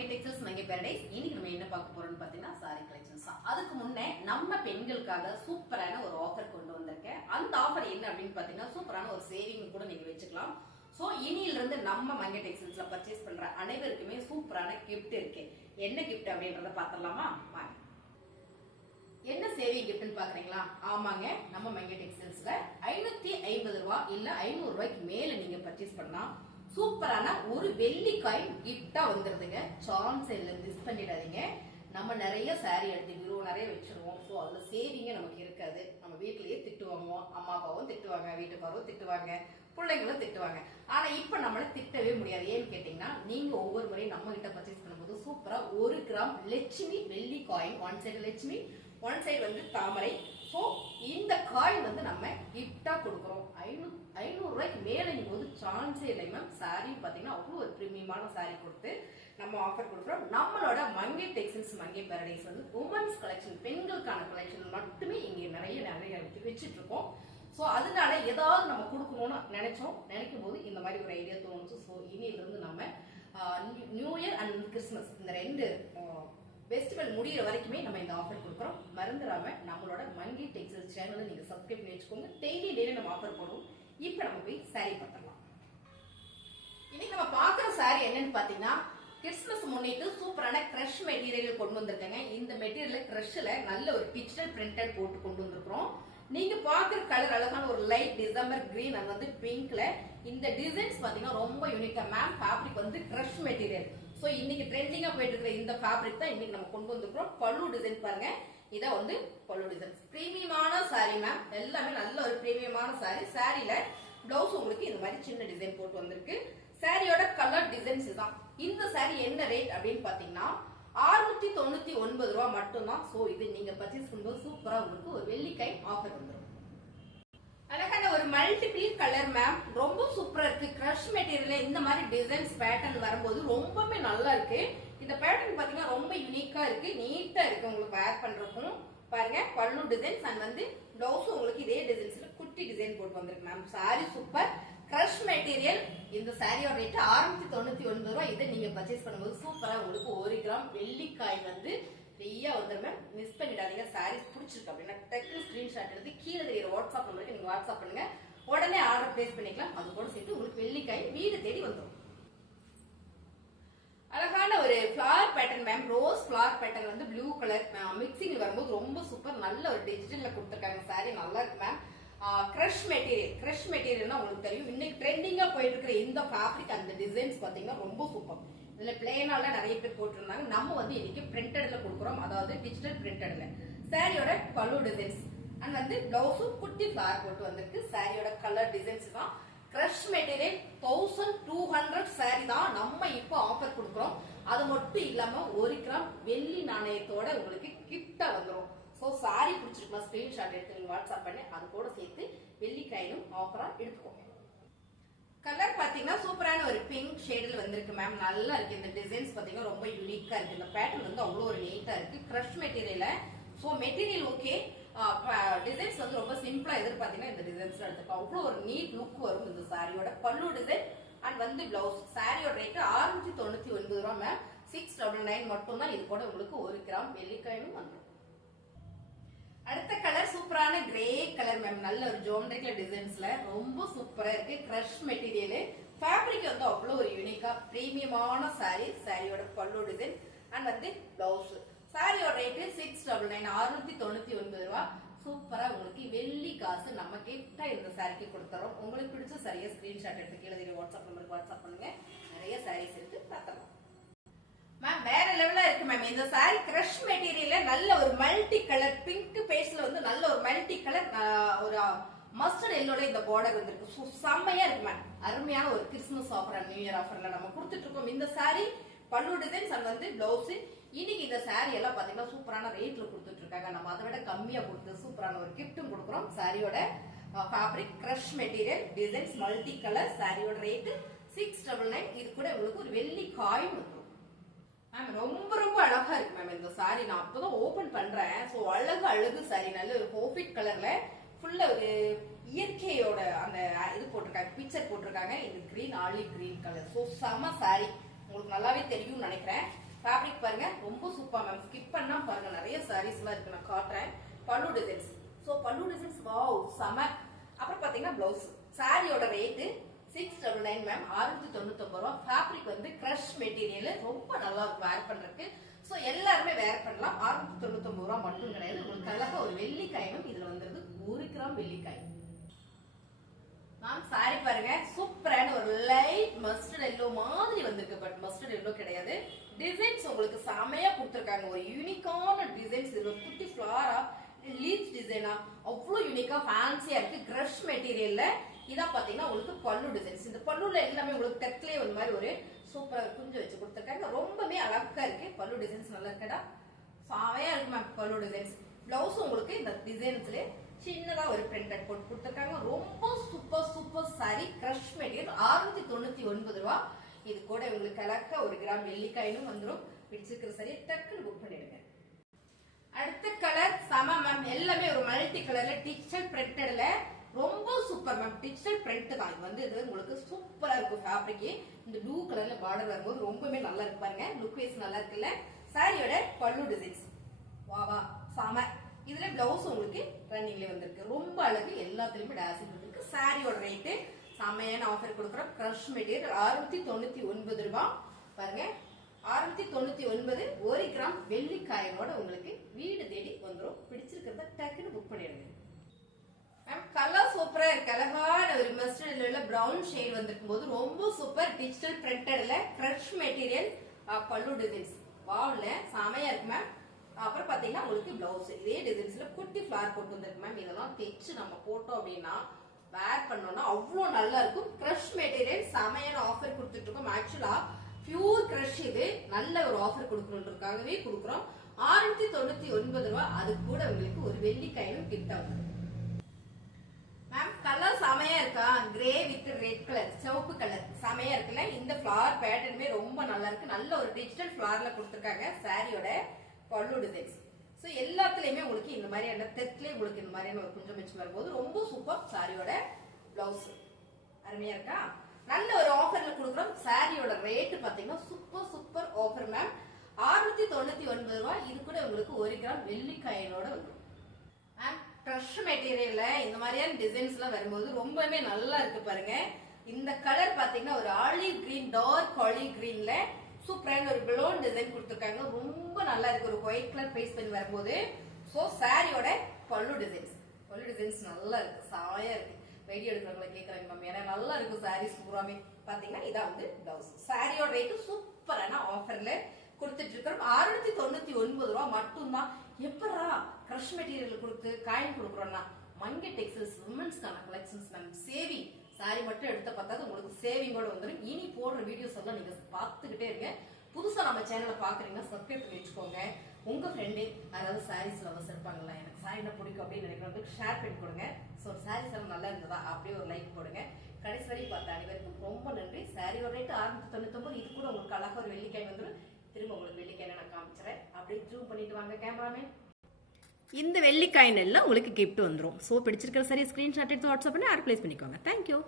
மங்கை textiles மங்கை Paradise. இன்னைக்கு நம்ம என்ன பார்க்க போறோம்னு பாத்தீங்கன்னா சாரி கலெக்ஷன்ஸ் தான். அதுக்கு முன்னே நம்ம பெண்களுக்காக சூப்பரான ஒரு ஆஃபர் கொண்டு வந்திருக்கேன். அந்த ஆஃபர் என்ன அப்படின்னு பாத்தீங்கன்னா சூப்பரான ஒரு சேவிங் கூட நீங்க வச்சுக்கலாம். சோ இனியில இருந்து நம்ம மங்கை டெக்ஸ்டைல்ஸ்ல பர்ச்சேஸ் பண்ற அனைவருக்குமே சூப்பரான கிஃப்ட் இருக்கு. என்ன கிஃப்ட் அப்படின்றத பாத்திரலாமா? வாங்க. என்ன சேவிங் கிஃப்ட்னு பாக்குறீங்களா? ஆமாங்க, நம்ம மங்கை டெக்ஸ்டைல்ஸ்ல 550 ரூபாய் இல்ல 500 ரூபாய்க்கு மேல நீங்க பர்ச்சேஸ் பண்ணா சூப்பரான ஒரு வெள்ளி காயின் கிஃப்டா வந்துருதுங்க. சான்ஸ் இல்ல, மிஸ் பண்ணிடாதீங்க. நம்ம நிறைய சாரி எடுத்து பீரோ நிறைய வச்சிருவோம். ஸோ அதுல சேவிங்க நமக்கு இருக்காது. நம்ம வீட்லயே திட்டு வாங்குவோம், அம்மா அப்பாவும் திட்டுவாங்க, வீட்டுக்காரரும் திட்டுவாங்க, பிள்ளைங்களும் திட்டுவாங்க. ஆனா இப்ப நம்மள திட்டவே முடியாது. ஏன்னு கேட்டீங்கன்னா, நீங்க ஒவ்வொரு முறையும் நம்ம கிட்ட பர்ச்சேஸ் பண்ணும்போது சூப்பரா 1 கிராம் லட்சுமி வெள்ளி coin, one side Lakshmi, one side வந்து தாமரை. சோ இந்த காயின் வந்து நம்ம கிஃப்டா கொடுக்குறோம். 500 ரூபாய்க்கு மேல போது சான்ஸே இல்லை மேம். சாரி பாத்தீங்கன்னா அவ்வளவு ஒரு பிரீமியமான சாரி கொடுத்து நம்ம ஆஃபர் கொடுக்குறோம். நம்மளோட மங்கை டெக்ஸ்டைல்ஸ் மங்கை பாரடைஸ் வந்து உமன்ஸ் கலெக்ஷன், பெண்களுக்கான கலெக்ஷன் மட்டுமே இங்க நிறைய வச்சுட்டு இருக்கோம். சோ அதனால ஏதாவது நம்ம கொடுக்கணும்னு நினைக்கும் போது இந்த மாதிரி ஒரு ஐடியா தோணுச்சு. சோ இனியில இருந்து நம்ம நியூ இயர் அண்ட் கிறிஸ்துமஸ் இந்த 2 ஃபெஸ்டிவல் முடிகிற வரைக்குமே நம்ம இந்த ஆஃபர் கொடுக்குறோம். மறந்துடாம நம்மளோட மங்கை டெக்ஸ்டைல்ஸ் சேனலை நீங்க சப்ஸ்கிரைப் பண்ணி வச்சுக்கோங்க. டெய்லி நம்ம ஆஃபர் போடுவோம். இப்ப நம்ம போய் சாரி பார்க்கலாம். இன்னைக்கு நம்ம பாக்குற சாரி என்னன்னு பாத்தீங்கன்னா, கிறிஸ்துமஸ் முன்னிட்டு சூப்பரான கிரஷ் மெட்டீரியல் கொண்டு வந்திருக்காங்க. இந்த மெட்டீரியல் கிரஷ்ல நல்ல ஒரு டிஜிட்டல் பிரிண்டட் போட்டு கொண்டு வந்திருக்கிறோம். நீங்க பாக்குற கலர் அழகான ஒரு லைட் டிசம்பர் கிரீன் அண்ட் வந்து பிங்க்ல இந்த டிசைன்ஸ் பாத்தீங்கன்னா ரொம்ப யூனிக்கா. மேம் ஃபேப்ரிக் வந்து கிரஷ் மெட்டீரியல். சோ இன்னைக்கு ட்ரெண்டிங்கா போயிட்டு இருக்கிற இந்த ஃபேப்ரிக் தான் இன்னைக்கு நம்ம கொண்டு வந்திருக்கிறோம். பல்லு டிசைன் பாருங்க, இத வந்து பல்லு டிசைன். பிரீமியமான சாரி மேம், எல்லாமே நல்ல ஒரு பிரீமியமான சாரி. சாரில பிளவுஸ் உங்களுக்கு இந்த மாதிரி சின்ன டிசைன் போட்டு வந்திருக்கு. சாரியோட கலர் டிசைன்ஸ் தான். இந்த சாரி என்ன ரேட் அப்படின்னு பாத்தீங்கன்னா 699 ரூபாய் மட்டும்தான். சோ இது நீங்க பர்ச்சேஸ் பண்ணும்போது சூப்பரா உங்களுக்கு ஒரு வெள்ளிக்காய் ஆஃபர் வந்துடும். அழகான ஒரு மல்டிபிள் கலர் மேம், ரொம்ப சூப்பரா இருக்கு. கிரஷ் மெட்டீரியல்ல இந்த மாதிரி டிசைன்ஸ் பேட்டர்ன் வரும்போது ரொம்பவே நல்லா இருக்கு. இந்த பேட்டர்ன் பாத்தீங்கன்னா ரொம்ப யூனிக்கா இருக்கு, நீட்டா இருக்கு உங்களுக்கு வேர் பண்றதுக்கும். பாருங்க பல்லு டிசைன்ஸ் அண்ட் வந்து பிளவுஸ் உங்களுக்கு இதே டிசைன்ஸ்ல குட்டி டிசைன் போட்டு வந்திருக்கு ma'am. Sorry super crush material. இந்த சாரியோட ரேட் 699 ரூபாய். இதை நீங்க பர்ச்சேஸ் பண்ணும்போது சூப்பரா உங்களுக்கு 1 கிராம் வெள்ளிக்காய் வந்து ஃப்ரீயா வந்துடும். மிஸ் பண்ணிடாதீங்க. சாரீஸ் பிடிச்சிருக்கு அப்படின்னா டக்குனு ஸ்கிரீன்ஷாட் எடுத்து கீழே தெரியுற வாட்ஸ்அப் நம்பருக்கு நீங்க வாட்ஸ்அப் பண்ணுங்க. உடனே ஆர்டர் பிளேஸ் பண்ணிக்கலாம். அது கூட சேர்த்து உங்களுக்கு வெள்ளிக்காய் வீடு தேடி வந்துடும். அழகான ஒரு flower pattern ma'am, rose flower pattern வந்து ப்ளூ கலர் மிக்சிங்ல வரும்போது ரொம்ப சூப்பர். நல்ல ஒரு டிஜிட்டல்ல கொடுத்துருக்காங்க. சாரி நல்லா இருக்கு மேம். கிரஷ் மெட்டீரியல்னா உங்களுக்கு தெரியும், இன்னைக்கு ட்ரெண்டிங்கா போயிட்டு இருக்கிற இந்த ஃபேப்ரிக் அந்த டிசைன்ஸ் பாத்தீங்கன்னா ரொம்ப சூப்பர். இதுல பிளேனால நிறைய பேர் போட்டிருந்தாங்க. நம்ம வந்து இன்னைக்கு பிரிண்டட்ல கொடுக்குறோம், அதாவது டிஜிட்டல் பிரிண்டட்ல. சாரியோட பல்லு டிசைன்ஸ் அண்ட் வந்து பிளவுஸும் குட்டி ஃபிளவர் போட்டு வந்திருக்கு. சாரியோட கலர் டிசைன்ஸ் தான். கிரஷ் மெட்டீரியல் 1200 சாரி தான் நம்ம இப்போ ஆஃபர் கொடுக்குறோம். அது மட்டும் இல்லாம 1 கிராம் வெள்ளி நாணயத்தோட உங்களுக்கு கிஃப்டா வந்துடும். சோ சாரி பிடிச்சிருக்கலாம், ஸ்கிரீன்ஷாட் எடுத்து நீங்க வாட்ஸ்அப் பண்ணி அது கூட சேர்த்து வெள்ளிக்காயினும் ஆஃபரா எடுத்துக்கோங்க. கலர் பாத்தீங்கன்னா சூப்பரான ஒரு பிங்க் ஷேட்ல வந்திருக்கு மேம். நல்லா இருக்கு. இந்த டிசைன்ஸ் பாத்தீங்கன்னா ரொம்ப யூனிக்கா இருக்கு. இந்த பேட்டர்ன் வந்து அவ்வளவு ஒரு நீட்டா இருக்கு கிரஷ் மெட்டீரியல்ல. சோ மெட்டீரியல் ஓகே, டிசைன்ஸ் வந்து ரொம்ப சிம்பிளா எதிர்பார்த்தீங்கன்னா இந்த டிசைன்ஸ் எடுத்துக்கலாம். அவ்வளவு ஒரு நீட் லுக் வரும் இந்த சாரியோட. பல்லு டிசைன் அண்ட் வந்து பிளவுஸ். சாரியோட ரேட் 699 ரூபாய் மேம். 699 மட்டும் தான். இது கூட உங்களுக்கு 1 கிராம் வெள்ளிக்காயும் வந்துடும். அடுத்த கலர் சூப்பரான கிரே கலர் மேம். நல்ல ஒரு ஜோமெட்ரிக்கல் டிசைன்ஸ்ல ரொம்ப சூப்பரா இருக்கு. கிரஷ் மெட்டீரியல் ஃபேப்ரிக் வந்து அவ்வளவு ஒரு யூனிக்கா பிரீமியமான சாரி. சாரியோட பல்லு டிசைன் அண்ட் வந்து பிளவுஸ். சாரியோட ரேட் 699, 699 ரூபாய். சூப்பரா உங்களுக்கு வெள்ளி காசு நம்ம கிட்ட இந்த சாரிக்கு கொடுத்துறோம். உங்களுக்கு பிடிச்ச சரியா ஸ்கிரீன்ஷாட் எடுத்து கீழே வாட்ஸ்அப் நம்பருக்கு வாட்ஸ்அப் பண்ணுங்க. நிறைய சாரீஸ் இருக்கு, பார்க்கலாம் மேம். வேற லெவலா இருக்கு மேம் இந்த சாரி. கிரஷ் மெட்டீரியல்ல நல்ல ஒரு மல்டி கலர் பிங்க் பேஸ்ல வந்து நல்ல ஒரு மல்டி கலர் ஒரு மஸ்டர்ட் எல்லோட இந்த பார்டர் வந்திருக்கு. செம்மையா இருக்கு மேம். அருமையான ஒரு கிறிஸ்துமஸ் ஆஃபர், நியூ இயர் ஆஃபர்ல நம்ம கொடுத்துட்டு இருக்கோம். இந்த சாரி பல்லு டிசைன்ஸ் அண்ட் வந்து பிளவுஸ். இன்னைக்கு இந்த சாரி எல்லாம் பாத்தீங்கன்னா சூப்பரான ரேட்ல கொடுத்துட்டு இருக்காங்க. நம்ம அதை விட கம்மியா கொடுத்து சூப்பரான ஒரு கிஃப்டும் கொடுக்குறோம். சாரியோட fabric crush material designs multi colour. சாரியோட ரேட் 699. இது கூட உங்களுக்கு ஒரு வெள்ளி காயின் வந்துடும் மேம். ரொம்ப ரொம்ப அழகா இருக்கு மேம் இந்த சாரி. நான் அப்பதான் ஓபன் பண்றேன். சோ அழகு சாரி. நல்ல ஒரு ஹோபிட் கலர்ல ஃபுல்லா ஒரு இயற்கையோட அந்த இது போட்டிருக்காங்க, பிக்சர் போட்டிருக்காங்க. இது green, olive green colour. So செம சாரி. உங்களுக்கு நல்லாவே தெரியும் நினைக்கிறேன். ஃபேப்ரிக் பாருங்க ரொம்ப சூப்பர் மேம். ஸ்கிப் பண்ணா பாருங்க நிறைய சாரீஸ் எல்லாம் இருக்கு, நான் காட்டுறேன். பல்லு டிசைன்ஸ். சோ பல்லு டிசைன்ஸ் வாவ் செம. அப்புறம் பாத்தீங்கன்னா பிளவுஸ். சாரியோட ரேட் 699 மேம், 699 ரூபாய். ஃபேப்ரிக் வந்து கிரஷ் மெட்டீரியல், ரொம்ப நல்லா இருக்கும் வேர் பண்றதுக்கு. சோ எல்லாருமே வேர் பண்ணலாம். 699 ரூபாய் மட்டும் கிடையாது, உங்களுக்கு அழகா ஒரு வெள்ளிக்காயும் இதுல வந்துருது. 1 கிராம் வெள்ளிக்காய் மேம். சாரி பாருங்க சூப்பரான ஒரு லைட் மஸ்டர்ட் எல்லோ மாதிரி வந்திருக்கு. பட் மஸ்டர்ட் எல்லோ கிடையாது. டிசைன்ஸ் உங்களுக்கு செமையா கொடுத்துருக்காங்க. ஒரு யூனிக்கான டிசைன்ஸ். இது ஒரு குட்டி ஃபிளாரா லீவ்ஸ் டிசைனா அவ்வளவு யூனிக்கா ஃபேன்சியா இருக்கு. கிரஷ் மெட்டீரியல்ல இதான் பாத்தீங்கன்னா உங்களுக்கு பல்லு டிசைன்ஸ். இந்த பல்லுல எல்லாமே உங்களுக்கு தெற்கலே ஒரு மாதிரி ஒரு சூப்பரா குஞ்சு வச்சு கொடுத்துருக்காங்க. ரொம்பவே அழகா இருக்கு. பல்லு டிசைன்ஸ் நல்லா இருக்கடா, சாவையா இருக்கு மேம் பல்லு டிசைன்ஸ். பிளவுஸ் உங்களுக்கு இந்த டிசைன்ஸ்ல சின்னதா ஒரு பிரிண்டட் போட்டு கொடுத்துருக்காங்க. ரொம்ப super super sorry. Crush material 699 ரூபாய். இது கூட உங்களுக்கு அழகா 1 கிராம் வெள்ளிக்காயும் வந்துடும். பிடிச்சிருக்கிற சாரி டக்குன்னு புக் பண்ணிடுங்க. அடுத்த கலர் சம மேம். எல்லாமே ஒரு மல்டி கலர்ல டிஜிட்டல் பிரிண்டட்ல ரொம்ப சூப்பர் மேம். டிஜிட்டல் பிரிண்ட் தான் இது வந்து. இது உங்களுக்கு சூப்பரா இருக்கும். ஃபேப்ரிக் இந்த ப்ளூ கலர்ல பார்டர் வரும்போது ரொம்பவே நல்லா இருக்கு பாருங்க. லுக் வைஸ் நல்லா இருக்குல்ல. சாரியோட பல்லு டிசைன்ஸ் வாவா சம. இதுல பிளவுஸ் உங்களுக்கு ரன்னிங்ல வந்திருக்கு. ரொம்ப அழகு. எல்லாத்துலயுமே டாசிங் இருக்கு. சாரியோட ரேட் செமையான ஆஃபர் கொடுக்குறோம். கிரஷ் மெட்டீரியல் 699 ரூபாய். பாருங்க 699. 1 கிராம் வெள்ளிக்காயோட உங்களுக்கு வீடு தேடி வந்துடும். பிடிச்சிருக்கிறத டக்குன்னு புக் பண்ணிடுங்க. கலர் சூப்பரா இருக்கு. அழகான ஒரு மஸ்டர்ட் எல்லோல பிரவுன் ஷேட் வந்திருக்கும் போது ரொம்ப சூப்பர். டிஜிட்டல் பிரிண்டட்ல கிரஷ் மெட்டீரியல் பல்லு டிசைன்ஸ் வாவ்ல செமையா இருக்கு மேம். அப்புறம் பாத்தீங்கன்னா உங்களுக்கு பிளவுஸ் இதே டிசைன்ஸ்ல குட்டி ஃபிளார் போட்டு வந்திருக்கு மேம். இதெல்லாம் தைச்சு நம்ம போட்டோம் அப்படின்னா வேர் பண்ணோம்னா அவ்வளவு நல்லா இருக்கும். கிரஷ் மெட்டீரியல் செமையான ஆஃபர் கொடுத்துட்டு இருக்கோம். ஆக்சுவலா பியூர் கிரஷ் இது நல்ல ஒரு ஆஃபர் கொடுக்கணுன்றதுக்காகவே கொடுக்குறோம். 699 ரூபாய். அது கூட உங்களுக்கு ஒரு வெள்ளிக்காயும் கிஃப்ட் ஆகும் மேம். கலர் செமையா இருக்கா? கிரே வித் ரெட் கலர், சிவப்பு கலர் செமையா இருக்குல்ல. இந்த ஃபிளார் பேட்டர்னுமே ரொம்ப நல்லா இருக்கு. நல்ல ஒரு டிஜிட்டல் ஃபிளார்ல கொடுத்துருக்காங்க. சாரியோட பல்லு டிசைன்ஸ். சோ எல்லாத்துலயுமே உங்களுக்கு இந்த மாதிரியான தெற்கலே உங்களுக்கு இந்த மாதிரியான ஒரு குஞ்சம் வச்சு வரும்போது ரொம்ப சூப்பர். சாரியோட பிளவுஸ் அருமையா இருக்கா? நல்ல ஒரு ஆஃபர்ல கொடுக்குறோம். சாரியோட ரேட் பாத்தீங்கன்னா சூப்பர் சூப்பர் ஆஃபர் மேம். 699 ரூபாய். இது கூட உங்களுக்கு 1 கிராம் வெள்ளிக்காயனோட வந்துடும் மேம். கிரஷ் மெட்டீரியல்ல இந்த மாதிரியான டிசைன்ஸ் எல்லாம் வரும்போது ரொம்பவே நல்லா இருக்கு பாருங்க. இந்த கலர் பாத்தீங்கன்னா ஒரு ஆலிவ் கிரீன், டார்க் ஆலிவ் கிரீன்ல சூப்பரான ஒரு பலூன் டிசைன் கொடுத்துருக்காங்க. ரொம்ப நல்லா இருக்கு. ஒரு ஒயிட் கலர் பேஸ் பண்ணி வரும்போது. சோ சாரியோட பல்லு டிசைன்ஸ். பல்லு டிசைன்ஸ் நல்லா இருக்கு, சாயா இருக்கு. வீடியோ எடுக்கிறவங்களை கேட்கறாங்க மேம், ஏன்னா நல்லா இருக்கும் சாரீஸ் பூராமே. பாத்தீங்கன்னா இதான் வந்து பிளவுஸ். சாரியோட ரேட்டு சூப்பரான ஆஃபர்ல கொடுத்துட்டு இருக்கிறோம். 699 ரூபாய் மட்டும்தான். எப்படா கிரஷ் மெட்டீரியல் கொடுத்து காயின் கொடுக்குறோம்னா மங்கை டெக்ஸ்டைல்ஸ் விமன்ஸ்க்கான கலெக்ஷன்ஸ் மேம். சேவிங் சாரி மட்டும் எடுத்த பார்த்தா உங்களுக்கு சேவிங்கோட வந்துடும். இனி போடுற வீடியோஸ் எல்லாம் நீங்க பார்த்துக்கிட்டே இருங்க. புதுசா நம்ம சேனலை பாக்குறீங்கன்னா சப்ஸ்கிரைப் பண்ணி வச்சுக்கோங்க. உங்க ஃப்ரெண்டு யாராவது சாரீஸ் லவர்ஸ் இருப்பாங்களா, எனக்கு சாரினா பிடிக்கும் அப்படின்னு நினைக்கிறவங்களுக்கு ஷேர் பண்ணி கொடுங்க. ஸோ சாரீஸ் எல்லாம் நல்லா இருந்ததா அப்படியே ஒரு லைக் போடுங்க. கடைசி வரைக்கும் பார்த்த அனைவருக்கும் ரொம்ப நன்றி. சாரியோட ரேட்டு 699. இது கூட உங்களுக்கு அழகா ஒரு வெள்ளிக்காய் வந்துடும். திரும்ப உங்களுக்கு வெள்ளிக்காய் நான் காமிச்சிடறேன். அப்படியே ஜூம் பண்ணிட்டு வாங்க கேமராமேன். இந்த வெள்ளிக்காயின் எல்லாம் உங்களுக்கு கிஃப்ட் வந்துடும். ஸோ பிடிச்சிருக்கிற சரி ஸ்கிரீன்ஷாட் எடுத்து வாட்ஸ்அப் பண்ணி ஆட் பிளேஸ் பண்ணிக்கோங்க. தேங்க்யூ.